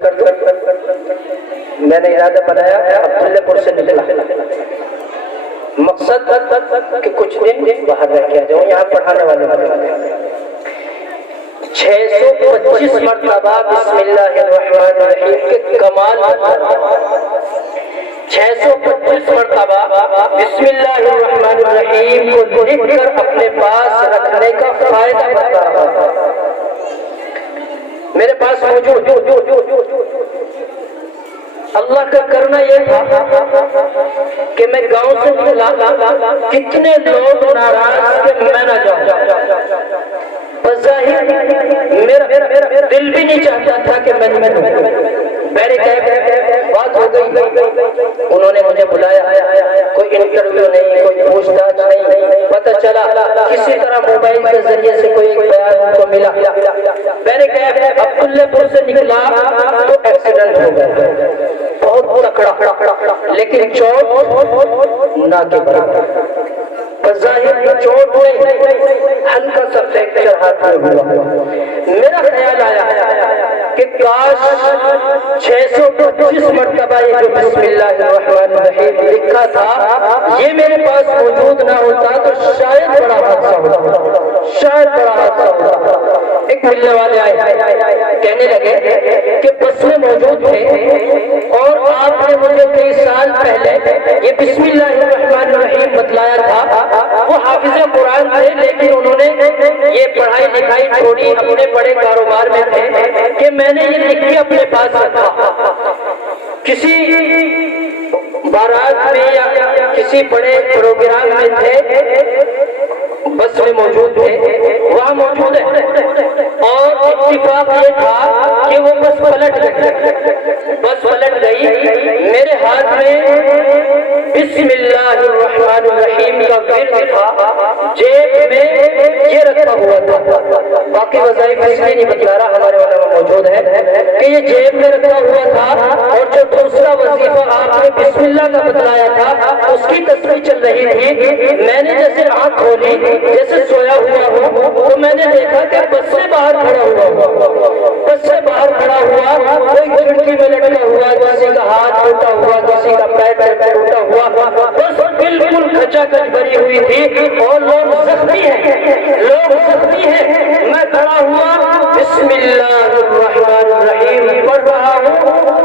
میں نے ارادہ بنایا عبداللہ پور سے نکلا، مقصد کہ کچھ دن باہر رہ کے آ جاؤں، یہاں پڑھانے والے بنے 625 مرتبہ بسم اللہ الرحمن الرحیم کے کمال 625 مرتبہ بسم اللہ الرحمن الرحیم کو لکھ کر اپنے پاس رکھنے کا فائدہ بتا رہا ہے۔ میرے پاس موجود اللہ کا کرنا یہ تھا کہ میں گاؤں سے نکلا، کتنے لوگ ناراض کہ میں نہ جاؤں، بظاہر میرا دل بھی نہیں چاہتا تھا کہ میں میرے بات ہو گئی، انہوں نے مجھے بلایا، کوئی انٹرویو نہیں، کوئی پوچھ تاچھ نہیں، پتہ چلا کسی طرح موبائل کے ذریعے سے کوئی ایک بیان کو ملا، میں نے کہا عبداللہ پور سے نکلا تو ایکسیڈنٹ ہو گیا، بہت تکڑا، لیکن چوٹ نہ کے برابر، بظاہر چوٹ نہیں، ہلکا سا فریکچر ہاتھ میں ہوا۔ میرا خیال آیا کہ کاش 625 مرتبہ یہ جو بسم اللہ الرحمن الرحیم لکھا تھا یہ میرے پاس موجود نہ ہوتا تو شاید بڑا حادثہ ہوتا، شاید بڑا حادثہ ہوتا۔ ایک ملنے والے آئے، کہنے لگے کہ بس میں موجود تھے اور آپ نے مجھے کئی سال پہلے یہ بسم اللہ الرحمن الرحیم بتلایا تھا، وہ حافظ قرآن تھے لیکن انہوں نے یہ پڑھائی لکھائی چھوڑی، اپنے بڑے کاروبار میں تھے کہ میں نے یہ لکھ کے اپنے پاس رکھا، کسی بارات میں یا کسی بڑے پروگرام میں تھے، بس میں موجود تھے، وہاں موجود ہے، اور اتفاق یہ تھا کہ وہ بس پلٹ گئی، میرے ہاتھ میں بسم اللہ الرحمن الرحیم کا ورد تھا، جیب میں یہ رکھا ہوا تھا، باقی وظائف اس لیے نہیں بتلا رہا، ہمارے علماء موجود ہے کہ یہ جیب میں رکھا ہوا تھا، اور جو دوسرا وظیفہ آپ نے بسم اللہ کا بتلایا تھا اس کی تصویر چل رہی تھی، میں نے جیسے آنکھ کھولی جیسے سویا ہوا ہوں تو میں نے دیکھا کہ بس سے باہر کھڑا ہوا، کوئی کھڑکی میں لٹکا ہوا، کسی کا ہاتھ ٹوٹا ہوا، کسی کا پیر ٹوٹا ہوا، بس بالکل کھچا کچ بھری ہوئی تھی، اور لوگ زخمی ہیں، میں کھڑا ہوا بسم اللہ الرحمن الرحیم پڑھ رہا ہوں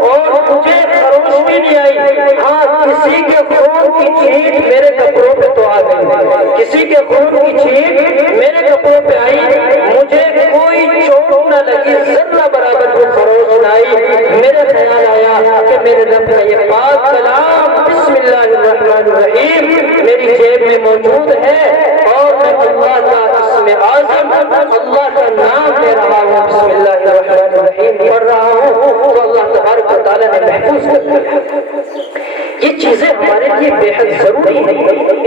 اور مجھے خروش بھی نہیں آئی، ہاں کسی کے خون کی چھینٹ میرے کپڑوں پہ تو آ گئی، کسی کے خون کی چھینٹ میرے کپڑوں پہ آئی، مجھے کوئی چوٹ نہ لگی، ذرہ برابر کو خروش نہ آئی۔ میرے خیال آیا کہ میرے رب کا یہ پاک کلام بسم اللہ الرحمن الرحیم میری جیب میں موجود ہے، اور میں اللہ کا اسم اعظم، اللہ کا نام لے رہا ہوں، بسم اللہ الرحمن الرحیم پڑھ رہا ہوں، تو اللہ تبارک و تعالیٰ نے محفوظ کر دیا۔ یہ چیزیں ہمارے لیے بے حد ضروری ہیں،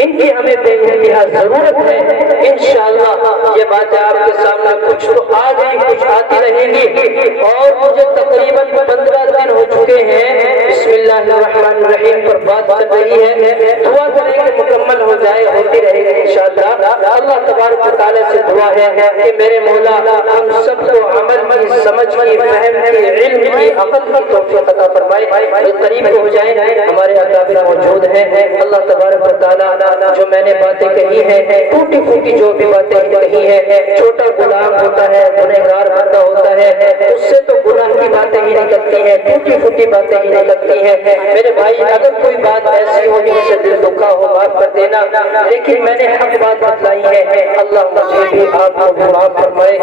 ان کی ہمیں بے انتہا ضرورت ہے۔ انشاءاللہ یہ باتیں آپ کے سامنے کچھ تو آ گئی، کچھ آتی رہیں گی، اور مجھے تقریباً 15 دن ہو چکے ہیں بسم اللہ الرحمن الرحیم پر بات چل رہی ہے، دعا کریں کہ مکمل ہو جائے، ہوتی رہے گی انشاءاللہ۔ اللہ تبارک و تعالیٰ سے دعا ہے کہ میرے مولا ہم سب کو عمل کی، سمجھ کی، فہم کی، علم کی، عقل کی توفیق عطا فرمائے، قریب ہو جائیں، ہمارے اکابر موجود ہیں۔ اللہ تبارک و تعالیٰ جو میں نے باتیں کہی ہیں، ٹوٹی پھوٹی جو بھی باتیں کہی ہیں، چھوٹا غلام ہوتا ہے، گنہگار بندہ ہوتا ہے، اس سے تو گناہ کی باتیں ہی نکلتی ہیں، ٹوٹی پھوٹی باتیں ہی نکلتی ہیں۔ میرے بھائی اگر کوئی بات ایسی ہو جس سے دل دکھا ہو معاف کر دینا، لیکن میں نے حق بات بتلائی ہے، اللہ مجھے بھی آپ کو معاف فرمائے۔